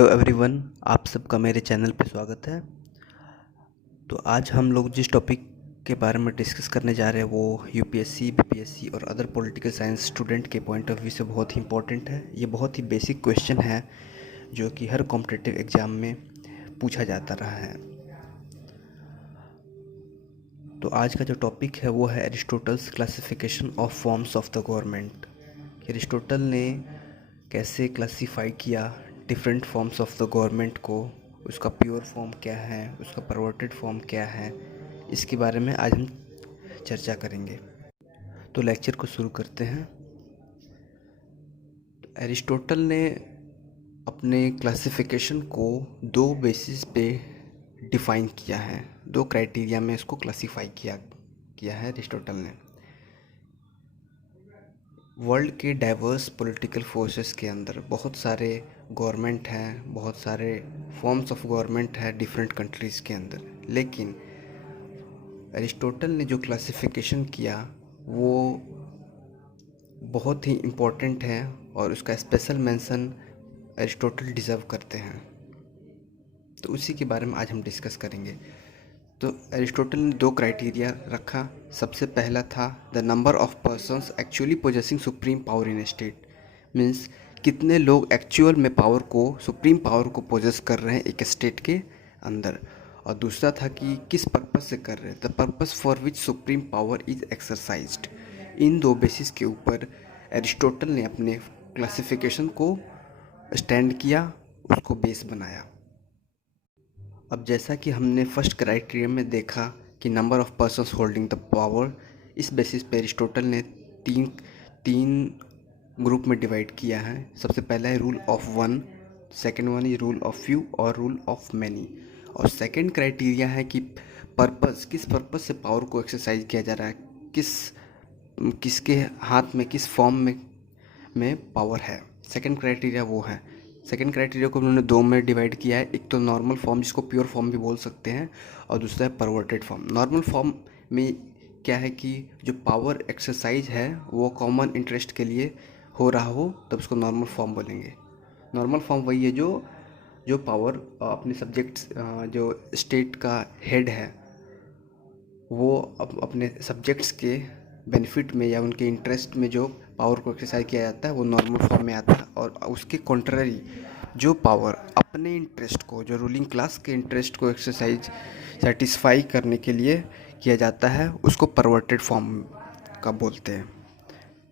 Hello everyone, आप सबका मेरे चैनल पे स्वागत है। तो आज हम लोग जिस टॉपिक के बारे में डिस्कस करने जा रहे हैं वो यूपीएससी, बीपीएससी और अदर पॉलिटिकल साइंस स्टूडेंट के पॉइंट ऑफ व्यू से बहुत ही इंपॉर्टेंट है। ये बहुत ही बेसिक क्वेश्चन है जो कि हर कॉम्पिटिटिव एग्ज़ाम में पूछा जाता रहा है। तो आज का जो टॉपिक है वो है Aristotle's classification of forms of the government. Aristotle ने कैसे क्लासीफाई किया different forms of the government को, उसका प्योर फॉर्म क्या है, उसका परवर्टेड फॉर्म क्या है, इसके बारे में आज हम चर्चा करेंगे। तो लेक्चर को शुरू करते हैं। एरिस्टोटल ने अपने क्लासिफिकेशन को दो बेसिस पे डिफ़ाइन किया है, दो क्राइटेरिया में इसको क्लासीफाई किया है एरिस्टोटल ने। वर्ल्ड के डाइवर्स पॉलिटिकल फोर्सेस के अंदर बहुत सारे गवर्नमेंट हैं, बहुत सारे फॉर्म्स ऑफ गवर्नमेंट है डिफरेंट कंट्रीज़ के अंदर, लेकिन एरिस्टोटल ने जो क्लासिफिकेशन किया वो बहुत ही इम्पोर्टेंट है और उसका स्पेशल मेंशन एरिस्टोटल डिज़र्व करते हैं। तो उसी के बारे में आज हम डिस्कस करेंगे। तो एरिस्टोटल ने दो क्राइटेरिया रखा। सबसे पहला था the number of persons actually possessing supreme power in state, means कितने लोग एक्चुअल में पावर को, सुप्रीम पावर को पोजेस कर रहे हैं एक स्टेट के अंदर। और दूसरा था कि किस पर्पस से कर रहे हैं, the purpose for which supreme power is exercised. इन दो बेसिस के ऊपर एरिस्टोटल ने अपने क्लासिफिकेशन को स्टैंड किया, उसको बेस बनाया। अब जैसा कि हमने फर्स्ट क्राइटेरिया में देखा कि number of persons holding the power, इस बेसिस पे एरिस्टोटल ने तीन तीन ग्रुप में डिवाइड किया है। सबसे पहला है rule of one, second one is rule of few और रूल ऑफ मैनी। और सेकंड क्राइटेरिया है कि पर्पस, किस पर्पस से पावर को एक्सरसाइज किया जा रहा है, किसके हाथ में, किस फॉर्म में पावर है। सेकंड क्राइटेरिया वो है। सेकंड क्राइटेरिया को उन्होंने दो में डिवाइड किया है। एक तो नॉर्मल फॉर्म, जिसको प्योर फॉर्म भी बोल सकते हैं, और दूसरा है परवर्टेड फॉर्म। नॉर्मल फॉर्म में क्या है कि जो पावर एक्सरसाइज है वो कॉमन इंटरेस्ट के लिए हो रहा हो तब उसको नॉर्मल फॉर्म बोलेंगे। नॉर्मल फॉर्म वही है जो जो पावर अपने सब्जेक्ट्स, जो स्टेट का हेड है वो अपने सब्जेक्ट्स के बेनिफिट में या उनके इंटरेस्ट में जो पावर को एक्सरसाइज किया जाता है वो नॉर्मल फॉर्म में आता है। और उसके कॉन्ट्ररी जो पावर अपने इंटरेस्ट को, जो रूलिंग क्लास के इंटरेस्ट को एक्सरसाइज सेटिस्फाई करने के लिए किया जाता है, उसको परवर्टेड फॉर्म का बोलते हैं।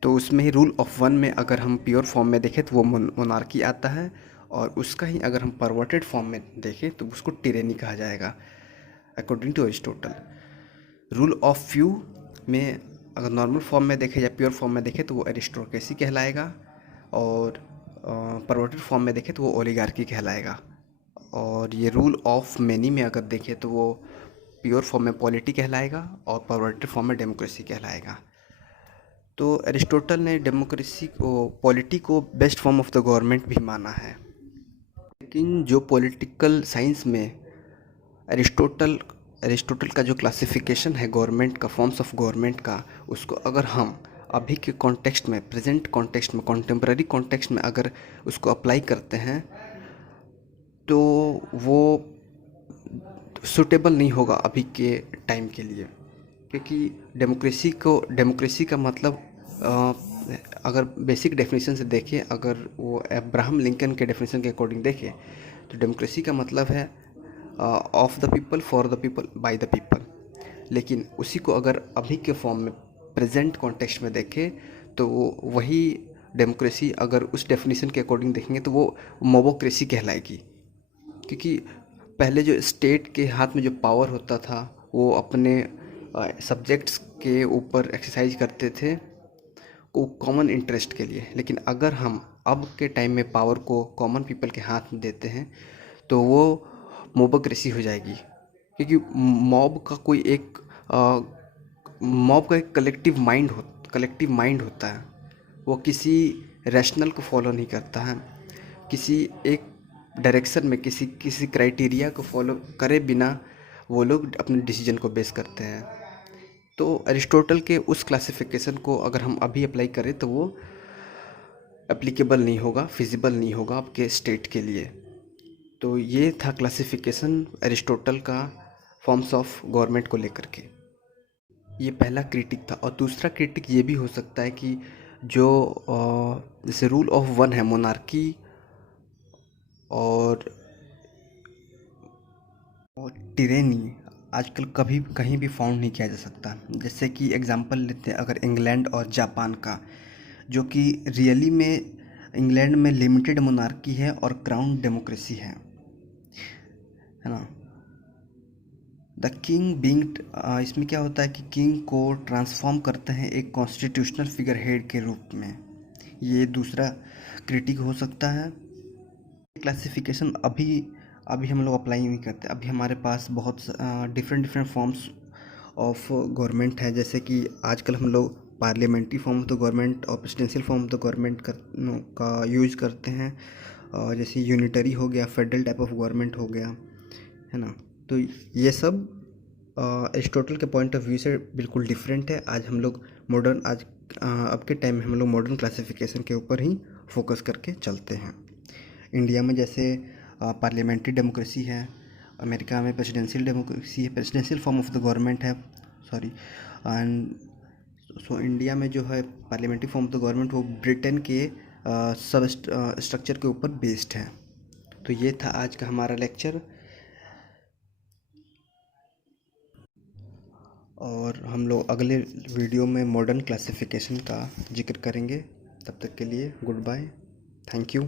तो उसमें ही रूल ऑफ वन में अगर हम प्योर फॉर्म में देखें तो वो मोनार्की आता है, और उसका ही अगर हम परवर्टेड फॉर्म में देखें तो उसको टिरेनी कहा जाएगा according to Aristotle. Rule of few में अगर नॉर्मल फॉर्म में देखें या प्योर फॉर्म में देखें तो वो एरिस्टोक्रेसी कहलाएगा, और परवर्टेड फॉर्म में देखें तो वो ओलिगार्की कहलाएगा। और ये रूल ऑफ मैनी में अगर देखें तो वो प्योर फॉर्म में पॉलिटी कहलाएगा और परवर्टेड फॉर्म में डेमोक्रेसी कहलाएगा। तो एरिस्टोटल ने डेमोक्रेसी को, पॉलिटी को best form of the government भी माना है। लेकिन जो पॉलिटिकल साइंस में एरिस्टोटल एरिस्टोटल का जो क्लासिफिकेशन है गवर्नमेंट का, फॉर्म्स ऑफ गवर्नमेंट का, उसको अगर हम अभी के कॉन्टेक्स्ट में, प्रेजेंट कॉन्टेक्स्ट में, कॉन्टेम्प्ररी कॉन्टेक्स्ट में अगर उसको अप्लाई करते हैं तो वो सूटेबल नहीं होगा अभी के टाइम के लिए। क्योंकि डेमोक्रेसी का मतलब अगर बेसिक डेफिनेशन से देखें, अगर वो अब्राहम लिंकन के डेफिनेशन के अकॉर्डिंग देखें तो डेमोक्रेसी का मतलब है of the people, for the people, by the people. लेकिन उसी को अगर अभी के फॉर्म में, प्रेजेंट कॉन्टेक्स्ट में देखें तो वो वही डेमोक्रेसी अगर उस डेफिनेशन के अकॉर्डिंग देखेंगे तो वो मोबोक्रेसी कहलाएगी। क्योंकि पहले जो स्टेट के हाथ में जो पावर होता था वो अपने सब्जेक्ट्स के ऊपर एक्सरसाइज करते थे को कॉमन इंटरेस्ट के लिए। लेकिन अगर हम अब के टाइम में पावर को कॉमन पीपल के हाथ में देते हैं तो वो मोबोक्रेसी हो जाएगी। क्योंकि मॉब का एक कलेक्टिव माइंड होता है। वो किसी रैशनल को फॉलो नहीं करता है, किसी एक डायरेक्शन में, किसी क्राइटेरिया को फॉलो करे बिना वो लोग अपने डिसीजन को बेस करते हैं। तो एरिस्टोटल के उस क्लासिफिकेशन को अगर हम अभी अप्लाई करें तो वो एप्लीकेबल नहीं होगा, फिजिबल नहीं होगा आपके स्टेट के लिए। तो ये था क्लासिफिकेशन अरिस्टोटल का फॉर्म्स ऑफ गवर्नमेंट को लेकर के। ये पहला क्रिटिक था। और दूसरा क्रिटिक ये भी हो सकता है कि जो जैसे रूल ऑफ वन है, मोनार्की और टिरेनी आजकल कभी कहीं भी फाउंड नहीं किया जा सकता। जैसे कि एग्जांपल लेते हैं अगर इंग्लैंड और जापान का, जो कि रियली में इंग्लैंड में लिमिटेड मोनार्की है और क्राउन डेमोक्रेसी है ना। द किंग बीइंग, इसमें क्या होता है कि किंग को ट्रांसफॉर्म करते हैं एक कॉन्स्टिट्यूशनल फिगर हेड के रूप में। ये दूसरा क्रिटिक हो सकता है। क्लासिफिकेशन अभी अभी हम लोग अप्लाई नहीं करते। अभी हमारे पास बहुत different different forms of government है। जैसे कि आजकल हम लोग parliamentary form of the government और presidential form of the government का यूज करते हैं। जैसे यूनिटरी हो गया, फेडरल टाइप ऑफ गवर्नमेंट हो गया, है ना। तो ये सब एरिस्टोटल के पॉइंट ऑफ व्यू से बिल्कुल डिफरेंट है। आज हम लोग मॉडर्न आज अब के टाइम में हम लोग मॉडर्न क्लासिफिकेशन के ऊपर ही फोकस करके चलते हैं। इंडिया में जैसे पार्लियामेंट्री डेमोक्रेसी है, अमेरिका में प्रेसिडेंशियल डेमोक्रेसी है, presidential form of the government है, सॉरी। एंड सो इंडिया में जो है parliamentary form of the government वो ब्रिटेन के सब स्ट्रक्चर के ऊपर बेस्ड है। तो ये था आज का हमारा लेक्चर, और हम लोग अगले वीडियो में मॉडर्न क्लासिफिकेशन का जिक्र करेंगे। तब तक के लिए गुड बाय, थैंक यू।